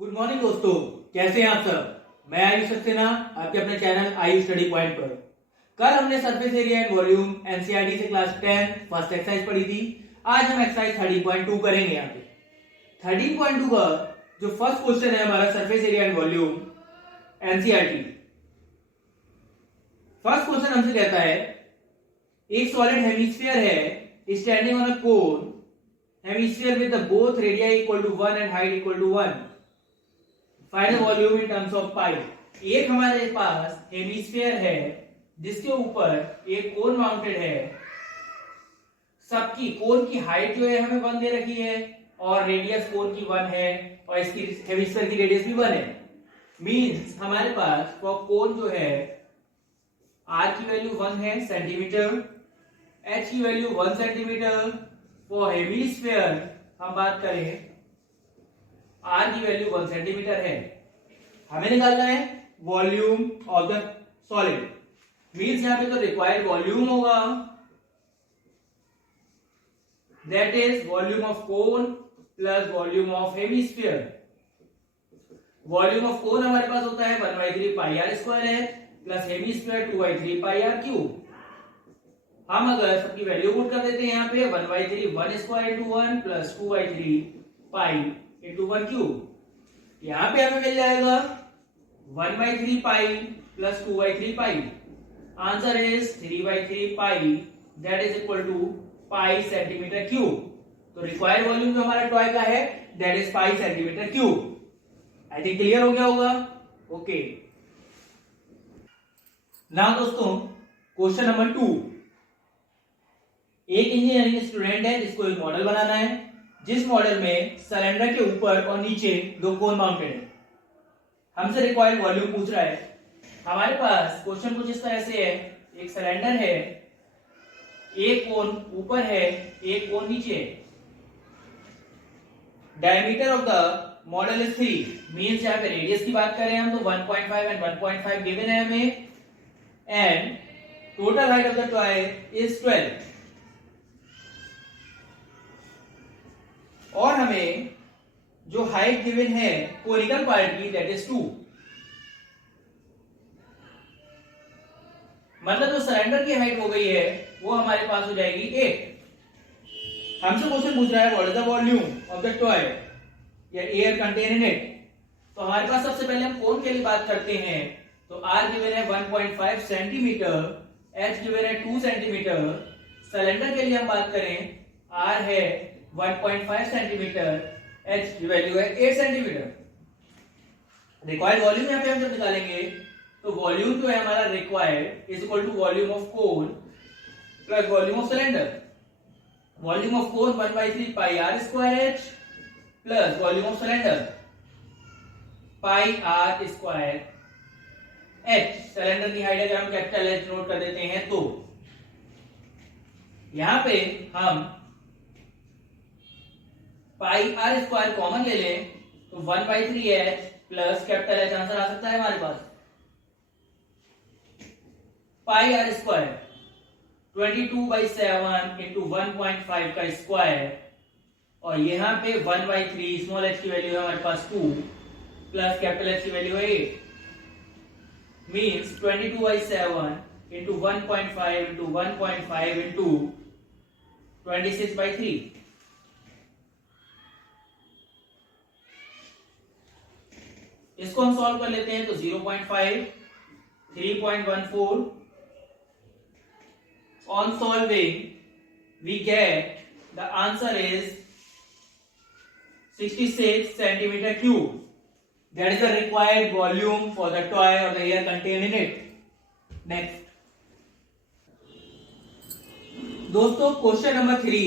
Good morning दोस्तों, कैसे हैं आप सब। मैं आयुष सक्सेना, आपके अपने चैनल आयुष स्टडी पॉइंट पर। कल हमने surface area and volume NCERT से क्लास 10 फर्स्ट एक्सरसाइज पढ़ी थी। आज हम एक्सरसाइज 13.2 करेंगे। यहाँ पे 13.2 का जो फर्स्ट क्वेश्चन है हमारा surface area and volume NCERT. First question हमसे कहता है एक सॉलिड हेमिस्फीयर है standing on a cone hemisphere with the both radii equal to 1 and height equal to 1। Find the volume in terms of pi. एक हमारे पास hemisphere है जिसके ऊपर एक कोन माउंटेड है। सबकी कोन की हाइट जो है हमें 1 दे रखी है और रेडियस कोन की 1 है और इसकी हेमिस्फीयर की रेडियस भी 1 है। मींस हमारे पास वो कोन जो है आर की वैल्यू 1 है सेंटीमीटर, एच की वैल्यू 1 सेंटीमीटर। फॉर हेमिस्फीयर हम बात करें आर की वैल्यू 1 सेंटीमीटर है। हमें निकालना है volume of the solid. Means यहां पे तो रिक्वायर्ड वॉल्यूम होगा, that is volume of cone plus volume of hemisphere. Volume of cone हमारे पास होता है 1/3 पाई आर स्क्वायर है plus hemisphere 2/3 pi r cube. हम अगर सबकी वैल्यू पुट कर देते हैं यहाँ पे 1/3 1 square into 1 plus 2/3 pi into 1 cube. यहां पे हमें मिल जाएगा 1/3 pi plus 2/3 pi. Answer is 3/3 pi, that is equal to pi centimetre cube. तो रिक्वायर्ड वॉल्यूम जो हमारा टॉय का है that is pi centimetre cube. I think clear हो गया होगा। ओके, नाउ दोस्तों क्वेश्चन नंबर 2। एक इंजीनियरिंग स्टूडेंट है जिसको एक मॉडल बनाना है जिस मॉडल में सिलेंडर के ऊपर और नीचे दो कोन माउंटेड है। हमसे रिक्वायर्ड वॉल्यूम पूछ रहा है। हमारे पास क्वेश्चन कुछ इस तरह से है, एक सिलेंडर है, एक कोन ऊपर है, एक कोन नीचे है। Diameter of the model is 3। Means यहाँ पे रेडियस की बात करें हम तो 1.5 एंड 1.5 गिवन है हमें, and total height of the toy is 12। और हमें जो हाइट गिवन है कोनिकल पार्ट की दैट इज 2। मतलब जो सिलेंडर की हाइट हो गई है वो हमारे पास हो जाएगी 8। हमसे क्वेश्चन पूछ रहा है what is the volume of the toy या एयर कंटेन इन इट। तो हमारे पास सबसे पहले हम कोन के लिए बात करते हैं तो आर गिवन है 1.5 सेंटीमीटर, एच गिवन है 2 सेंटीमीटर। सिलेंडर के लिए हम बात करें आर है 1.5 सेंटीमीटर, एच की वैल्यू है 8 सेंटीमीटर। रिक्वायर्ड वॉल्यूम यहां पे हम जब निकालेंगे तो वॉल्यूम जो है हमारा required is equal to volume of cone plus volume of cylinder. Volume of cone 1/3 pi r square H plus volume of cylinder pi r square h. Cylinder की हाइट अगर हम कैपिटल एच नोट कर देते हैं तो यहां पे हम पाई आर स्क्वायर कॉमन ले लें तो 1/3 H plus capital H answer आ सकता है हमारे पास। पाई आर स्क्वायर 22/7 इंटू 1.5 का स्क्वायर और यहां पे 1/3 स्मॉल एच की वैल्यू है हमारे पास 2 प्लस कैपिटल एच की वैल्यू है 8। Means 22/7 into 1.5 into 1.5 into 26/3। इसको हम सॉल्व कर लेते हैं तो 0.5 3.14 on solving we get the answer is 66 centimeter cube. That is the required volume for the toy or the air contained in it. Next दोस्तों question number 3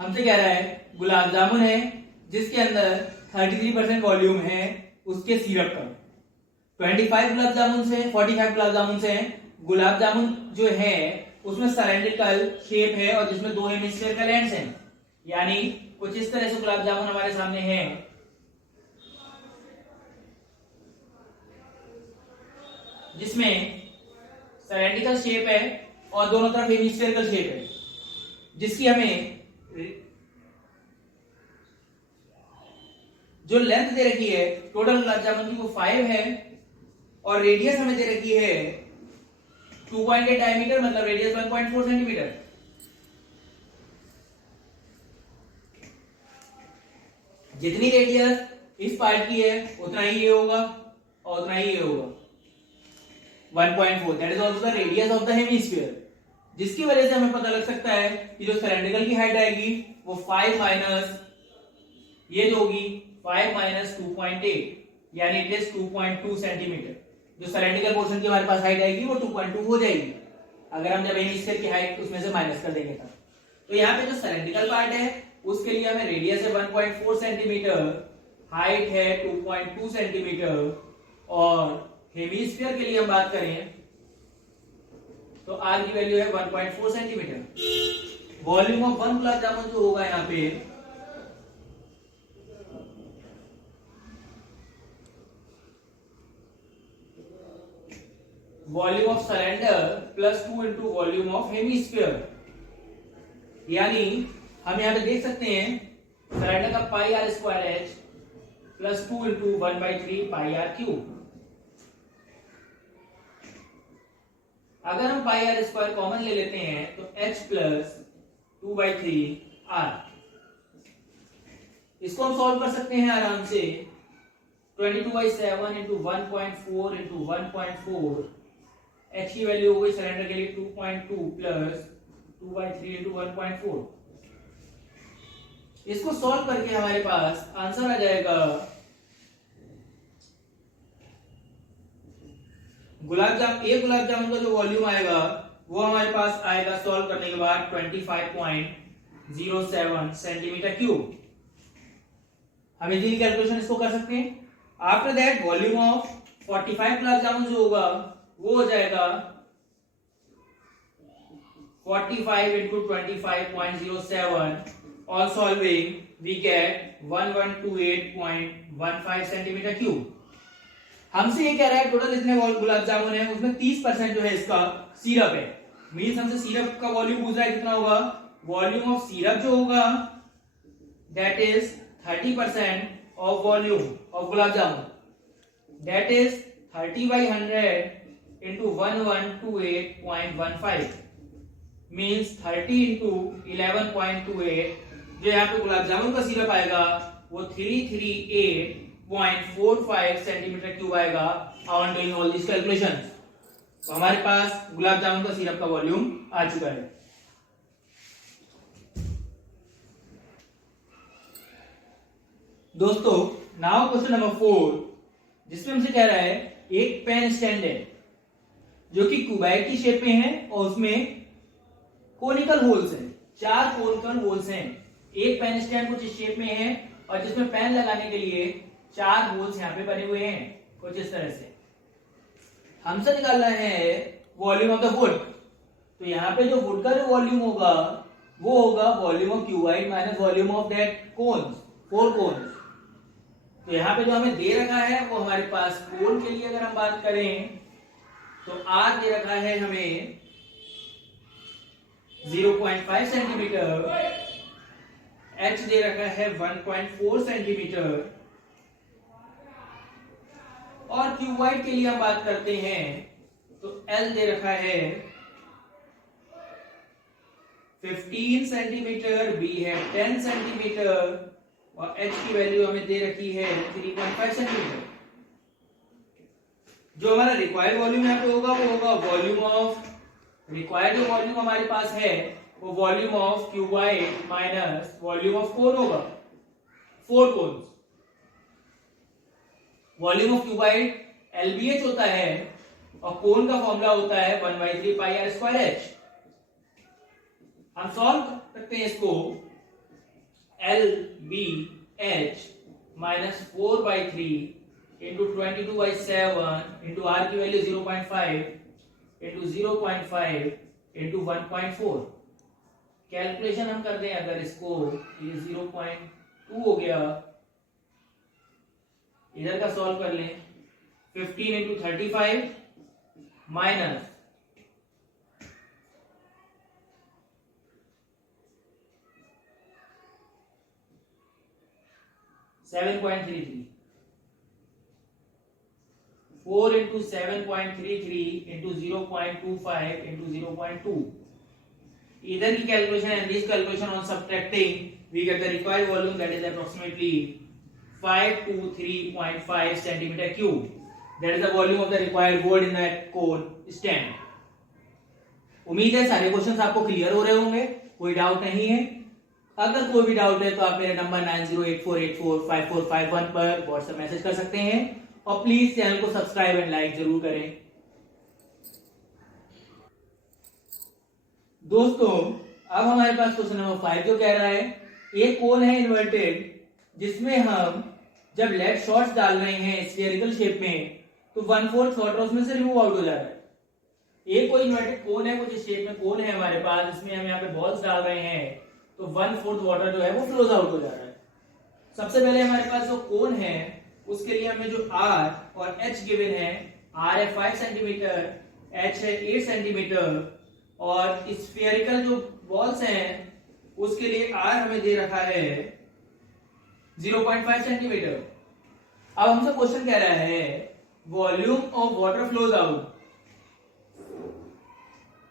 हमसे कह रहा है गुलाब जामुन है जिसके अंदर 33% वॉल्यूम है उसके सिरप का। 25 गुलाब जामुन से 45 गुलाब जामुन से गुलाब जामुन जो है उसमें सिलेंड्रिकल शेप है और जिसमें 2 हेमिस्फीयर एंड्स हैं। यानी कुछ इस तरह से गुलाब जामुन हमारे सामने है जिसमें सिलेंड्रिकल शेप है और दोनों तरफ हेमिस्फीयरिकल शेप है, जिसकी हमें जो लेंथ दे रखी है टोटल गुलाब जामुन की वो 5 है और रेडियस हमें दे रखी है 2.8 डायमीटर, मतलब रेडियस 1.4 सेंटीमीटर। जितनी रेडियस इस पार्ट की है उतना ही ये होगा और उतना ही ये होगा 1.4, that is also the radius of the hemisphere, जिसकी वजह से हमें पता लग सकता है कि जो सिलेंड्रिकल की हाइट आएगी वो 5 माइनस ये जो होगी 5 माइनस 2.8 यानी इट इज 2.2 सेंटीमीटर। जो सिलेंड्रिकल पोर्शन की हमारे पास हाइट आएगी वो 2.2 हो जाएगी अगर हम जब हेमिस्फीयर की हाइट उसमें से माइनस कर देंगे तब। तो यहाँ पे जो सिलेंड्रिकल पार्ट है उसके लिए हमें रेडियस है 1.4 सेंटीमीटर, हाइट है 2.2 सेंटीमीटर और हेमिस्फीयर के लिए हम बात करें तो आर की वैल्यू है 1.4 centimetre. Volume of one gulab jamun जो होगा यहाँ पे volume of cylinder plus 2 into volume of hemisphere, यानी हम यहाँ पे देख सकते हैं सिलेंडर का pi r square H plus 2 into 1/3 pi r cube. अगर हम पाई आर स्क्वायर कॉमन ले लेते हैं तो h प्लस 2/3 आर, इसको हम सॉल्व कर सकते हैं आराम से 22/7 इंटू 1.4 इंटू 1.4, h की वैल्यू हो गई सिलेंडर के लिए 2.2 प्लस 2/3 इंटू 1.4। इसको सॉल्व करके हमारे पास आंसर आ जाएगा गुलाब जामुन का जो वॉल्यूम आएगा वो हमारे पास आएगा सॉल्व करने के बाद 25.07 सेंटीमीटर क्यूब। हम इजीली कैलकुलेशन इसको कर सकते हैं। आफ्टर दैट वॉल्यूम ऑफ 45 गुलाब जामुन जो होगा वो हो जाएगा 45 into 25.07, on solving we get 1128.15 centimetre cube. हमसे ये कह रहा है टोटल इतने गुलाब जामुन है उसमें 30% जो है इसका सिरप है, मींस हमसे सिरप का वॉल्यूम पूछ रहा है कितना होगा। वॉल्यूम ऑफ सिरप जो होगा that is 30% of volume of gulab jamun, that is 30/100 into 1128.15 means 30 into 11.28, जो यहाँ पे गुलाब जामुन का सिरप आएगा वो 338.45 सेंटीमीटर क्यूब आएगा on doing all this calculation. तो हमारे पास गुलाब जामुन का सिरप का वॉल्यूम आ चुका है। दोस्तों नाउ क्वेश्चन नंबर 4, जिसमें हमसे कह रहा है एक पेन स्टैंड है जो कि क्यूबाइड की शेप में है और उसमें कोनिकल होल्स हैं, 4 कोनिकल होल्स हैं। एक पेन स्टैंड कुछ इस शेप में है और जिसमें पेन लगाने के लिए 4 होल्स यहाँ पे बने हुए हैं कुछ इस तरह से। हमसे निकालना है वॉल्यूम ऑफ द वुड। तो यहाँ पे जो वुड का जो वॉल्यूम होगा वो होगा volume of cuboid minus volume of that cones, 4 cones. तो यहाँ पे जो हमें दे रखा है वो हमारे पास कोन के लिए अगर हम बात करें तो आर दे रखा है हमें 0.5 सेंटीमीटर, एच दे रखा है 1.4 सेंटीमीटर और क्यूबाइड के लिए हम बात करते हैं तो एल दे रखा है 15 सेंटीमीटर, बी है 10 सेंटीमीटर और एच की वैल्यू हमें दे रखी है 3.5 सेंटीमीटर। जो हमारा रिक्वायर्ड वॉल्यूम यहाँ पे होगा वो होगा वॉल्यूम ऑफ रिक्वायर्ड जो वॉल्यूम हमारे पास है वो volume of cuboid minus volume of cone होगा, 4 cones. Volume of cuboid LBH होता है और कोन का फॉर्मूला होता है 1/3 पाई आर स्क्वायर एच। हम सॉल्व कर सकते हैं इसको LBH minus 4/3 into 22/7 into r की वैल्यू 0.5 इंटू 0.5 इंटू 1.4। कैलकुलेशन हम कर दें अगर इसको, ये 0.2 हो गया, इधर का सॉल्व कर लें 15 into 35 minus 7 7.33 4 into 7.33 into 0.25 into 0.2. Either the calculation and this calculation on subtracting, we get the required volume, that is approximately 523.5 centimeter cube. That is the volume of the required gold in that cone stand. उम्मीद है सारे questions आपको clear हो रहे होंगे, कोई doubt नहीं है। अगर कोई भी डाउट है तो आप मेरे नंबर 9084845451 पर व्हाट्सएप मैसेज कर सकते हैं और प्लीज चैनल को सब्सक्राइब एंड लाइक जरूर करें। दोस्तों अब हमारे पास क्वेश्चन नंबर 5 जो कह रहा है, एक कोन है इन्वर्टेड जिसमें हम जब लेड शॉट्स डाल रहे हैं स्फेरिकल शेप में तो 1/4 वाटर उसमें से रिमूव आउट हो जा रहा है। एक कोई इन्वर्टेड कोन है, कुछ इस शेप में कोन है हमारे पास, जिसमें हम यहाँ पे बॉल्स डाल रहे हैं तो 1/4 वाटर जो है वो फ्लोज आउट हो जा रहा है। सबसे पहले हमारे पास जो कोन है उसके लिए हमें जो R और H गिवन है, R है 5 सेंटीमीटर, H है 8 सेंटीमीटर और स्फेरिकल जो बॉल्स हैं उसके लिए R हमें दे रखा है 0.5 सेंटीमीटर। अब हमसे क्वेश्चन कह रहा है volume of water flows out,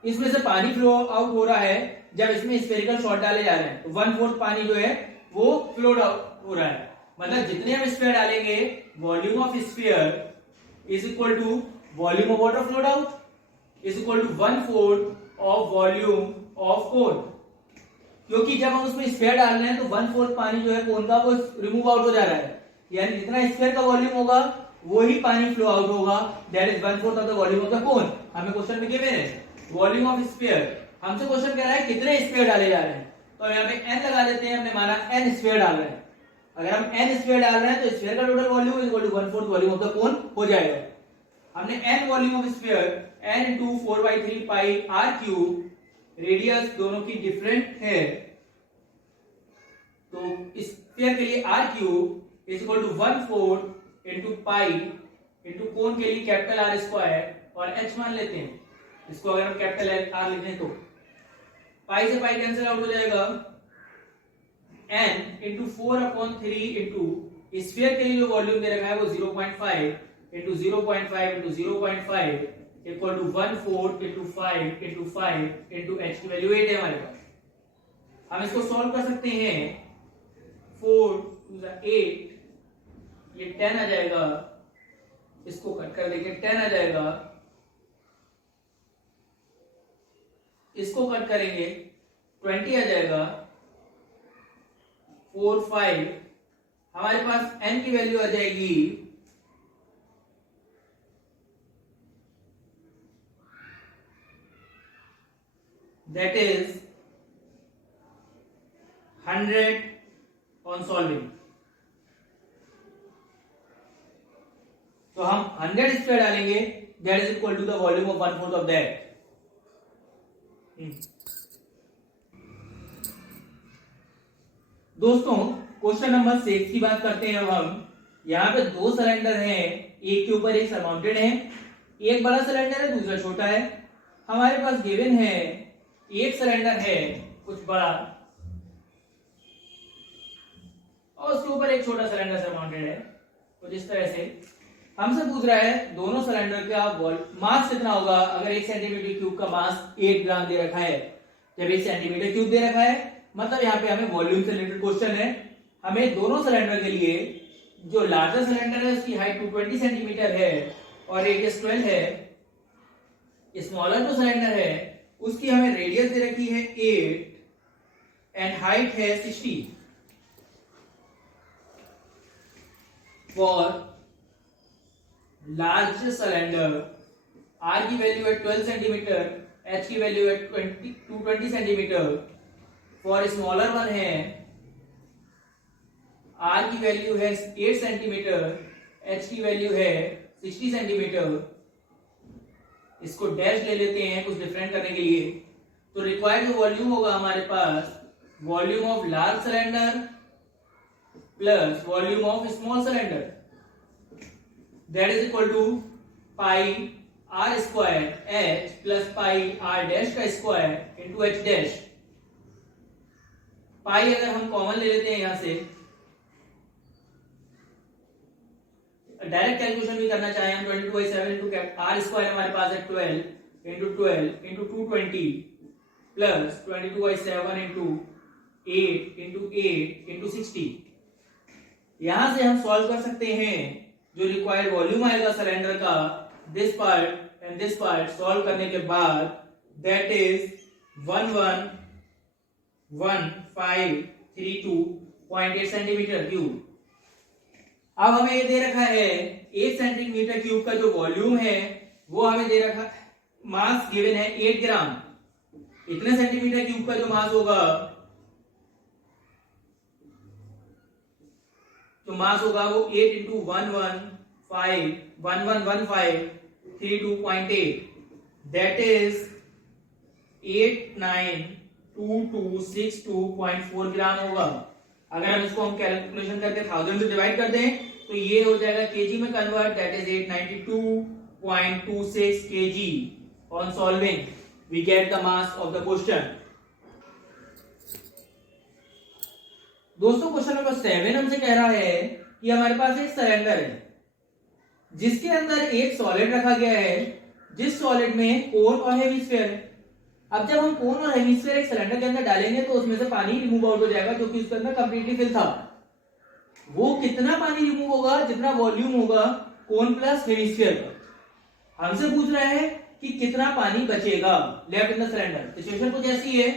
इसमें से पानी फ्लो आउट हो रहा है जब इसमें स्फेरिकल शॉट डाले जा रहे हैं तो 1/4 पानी जो है वो फ्लो आउट हो रहा है। मतलब जितने हम स्फीयर डालेंगे volume of sphere is equal to volume of water flowed out is equal to 1/4 of volume of cone. क्योंकि जब हम उसमें स्फीयर डाल रहे हैं तो 1/4 पानी जो है कोन का वो रिमूव आउट हो जा रहा है, यानी जितना स्फीयर का वॉल्यूम होगा वो ही पानी फ्लो आउट होगा, that is 1/4 of the volume of the कोन। हमें क्वेश्चन में गिवन है वॉल्यूम ऑफ स्फीयर, हमसे क्वेश्चन कह रहा है कितने स्फीयर डाले जा रहे हैं, तो यहाँ पे n लगा देते हैं, हमने माना n स्फीयर डाल रहे हैं। अगर हम n स्फीयर डाल रहे हैं तो स्फीयर का total volume is equal to 1/4 volume of the cone हो जाएगा। हमने n volume of sphere n into 4/3 pi r cube, radius दोनों की डिफरेंट है तो स्फीयर के लिए r cube is equal to 1/4 into pi into cone के लिए कैपिटल R स्क्वायर और h मान लेते हैं। इसको अगर हम कैपिटल R लिख दें तो पाई से पाई कैंसिल आउट हो जाएगा, n into 4/3 into स्फीयर के लिए जो वॉल्यूम दे रखा है वो 0.5 into 0.5 into 0.5 equal to 1/4 into 5 into 5 into h की वैल्यू 8 है हमारे पास। हम इसको सॉल्व कर सकते हैं, 4 to the 8 ये 10 आ जाएगा, इसको कट कर देंगे 10 आ जाएगा, इसको कट करेंगे 20 आ जाएगा, 4 5 हमारे पास n की वैल्यू आ जाएगी दैट इज 100 ऑन सॉल्विंग। तो हम 100 स्क्वायर डालेंगे that is equal to the volume of 1/4 of that. दोस्तों क्वेश्चन नंबर 6 की बात करते हैं। अब हम यहाँ पे दो सिलेंडर हैं, एक के ऊपर एक सरमाउंटेड है, एक बड़ा सिलेंडर है दूसरा छोटा है। हमारे पास गिवन है एक सिलेंडर है कुछ बड़ा और उसके ऊपर एक छोटा सिलेंडर सरमाउंटेड है। तो जिस तरह से हमसे पूछ रहा है दोनों सिलेंडर का मास कितना होगा। अगर 1 सेंटीमीटर क्यूब का मास 8 ग्राम दे रखा है, जब 1 सेंटीमीटर क्यूब दे रखा है मतलब यहाँ पे हमें वॉल्यूम से रिलेटेड क्वेश्चन है। हमें दोनों सिलेंडर के लिए जो लार्जर सिलेंडर है उसकी हाइट 220 सेंटीमीटर है और रेडियस 12 है, स्मॉलर जो सिलेंडर है उसकी हमें रेडियस दे रखी है 8 एंड हाइट है 60। फॉर लार्ज सिलेंडर R की वैल्यू है 12 सेंटीमीटर, H की वैल्यू है 220 सेंटीमीटर। फॉर स्मॉलर वन है R की वैल्यू है 8 सेंटीमीटर, H की वैल्यू है 60 सेंटीमीटर। इसको डैश ले लेते हैं कुछ डिफरेंट करने के लिए। तो रिक्वायर्ड जो वॉल्यूम होगा हमारे पास volume of large cylinder plus volume of small cylinder that is equal to pi r square h plus pi r dash का square into h dash. Pi अगर हम कॉमन ले लेते हैं यहां से डायरेक्ट कैलकुलेशन भी करना चाहें हम 22/7 इंटू आर स्क्वायर हमारे पास है 12 इंटू 220 प्लस 22/7 इंटू 8 इंटू 60। यहां से हम सॉल्व कर सकते हैं जो रिक्वायर्ड वॉल्यूम आएगा सिलेंडर का, this part and this part solve करने के बाद दैट इज 1111532.8 सेंटीमीटर क्यूब। अब हमें ये दे रखा है 1 सेंटीमीटर क्यूब का जो वॉल्यूम है वो हमें दे रखा, मास गिवन है 8 ग्राम। इतने सेंटीमीटर क्यूब का जो मास होगा, तो मास होगा वो 8 इंटू 111532.8 दैट इज 892262.4 ग्राम होगा। अगर हम इसको हम कैलकुलेशन करके 1000 से डिवाइड कर दें तो ये हो जाएगा केजी में convert, that is 892.26 KG. On solving we get the mass of the question. दोस्तों क्वेश्चन नंबर 7 हमसे कह रहा है कि हमारे पास एक सिलेंडर है जिसके अंदर एक सॉलिड रखा गया है, जिस सॉलिड में कोन और हेमिस्फीयर है। अब जब हम कोन और हेमिस्फीयर एक सिलेंडर के अंदर डालेंगे तो उसमें से पानी रिमूव आउट हो जाएगा जो कि उसके अंदर कंप्लीटली फिल था। वो कितना पानी रिमूव होगा, जितना वॉल्यूम होगा कोन प्लस हेमिस्फीयर का। हमसे पूछ रहा है कि कितना पानी बचेगा left in the cylinder. Situation कुछ ऐसी है,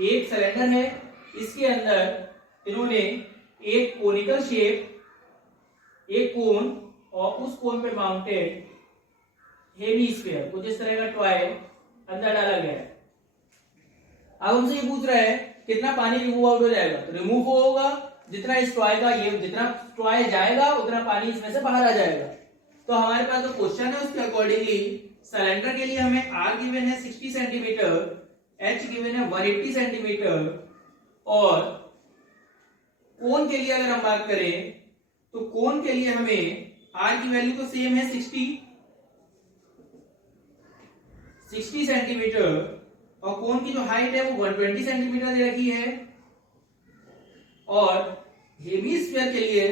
एक सिलेंडर है, इसके अंदर इन्होंने एक कोनिकल शेप, एक कोन और उस कोन पे माउंटेड हेमिस्फीयर कुछ इस तरह का टॉय अंदर डाला गया है। अब हमसे ये पूछ रहा है कितना पानी रिमूव आउट हो जाएगा। तो रिमूव होगा जितना इस टॉय का, ये जितना टॉय जाएगा उतना पानी इसमें से बाहर आ जाएगा। तो हमारे पास जो क्वेश्चन है उसके अकॉर्डिंगली सिलेंडर के लिए हमें आर गिवन है 60 सेंटीमीटर, एच गिवन है 180 सेंटीमीटर और कोन के लिए अगर हम बात करें तो कोन के लिए हमें आर की वैल्यू तो सेम है 60 सेंटीमीटर और कोन की जो हाइट है वो 120 सेंटीमीटर दे रखी है और हेमिस्फीयर के लिए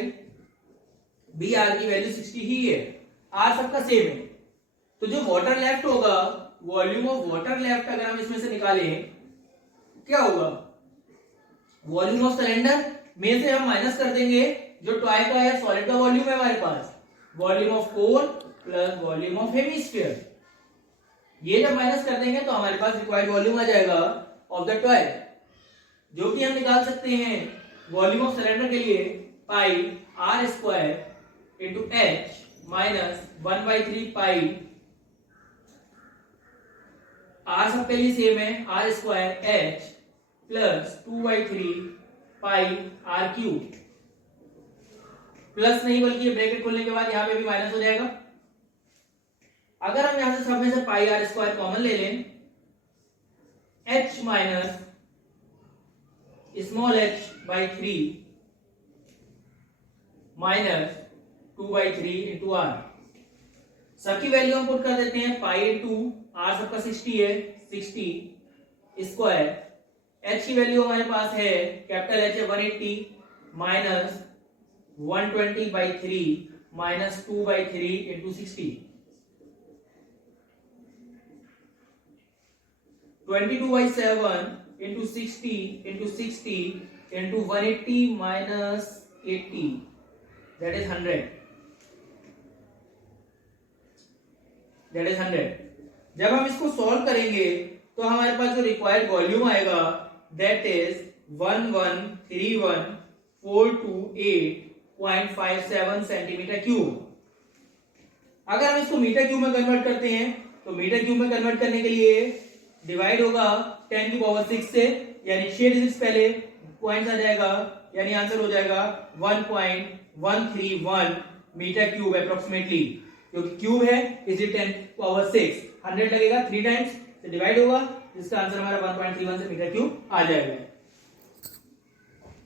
भी आर की वैल्यू 60 ही है, आर सबका सेम है। तो जो वाटर लेफ्ट होगा, वॉल्यूम ऑफ वाटर लेफ्ट अगर हम इसमें से निकालें क्या होगा, वॉल्यूम ऑफ सिलेंडर में से हम माइनस कर देंगे जो टॉय का है सॉलिड का वॉल्यूम है हमारे पास, volume of cone plus volume of hemisphere. ये जब माइनस कर देंगे तो हमारे पास रिक्वायर्ड वॉल्यूम आ जाएगा ऑफ द टॉय, जो कि हम निकाल सकते हैं वॉल्यूम ऑफ सिलेंडर के लिए pi r square into H minus 1/3 pi, r सबके लिए सेम है r square H plus 2/3 pi r cube. Plus नहीं बल्कि ब्रैकेट खोलने के बाद यहां पे भी माइनस हो जाएगा। अगर हम यहां से सब में से पाई आर स्क्वायर कॉमन ले लें, h minus small h by 3 minus 2/3 into r. सबकी वैल्यू हम पुट कर देते हैं, पाई इंटू आर सबका 60 है, 60 स्क्वायर, h की वैल्यू हमारे पास है कैपिटल H है 180 minus 120/3 minus 2/3 into 60, 22/7 into 60 into 180 minus 80 that is 100, जब हम इसको सॉल्व करेंगे तो हमारे पास जो रिक्वायर्ड वॉल्यूम आएगा दैट इज 1131428.57 सेंटीमीटर क्यूब। अगर हम इसको मीटर क्यूब में कन्वर्ट करते हैं तो मीटर क्यूब में कन्वर्ट करने के लिए डिवाइड होगा 10 की पावर 6 से, यानी 6 डिजिट्स पहले पॉइंट्स आ जाएगा, यानी आंसर हो जाएगा 1.131 मीटर क्यूब अप्रोक्सीमेटली, क्योंकि क्यूब है इसलिए 10 पावर 6, 100 लगेगा 3 टाइम्स से डिवाइड होगा, जिसका आंसर हमारा 1.31 से मीटर क्यूब आ जाएगा।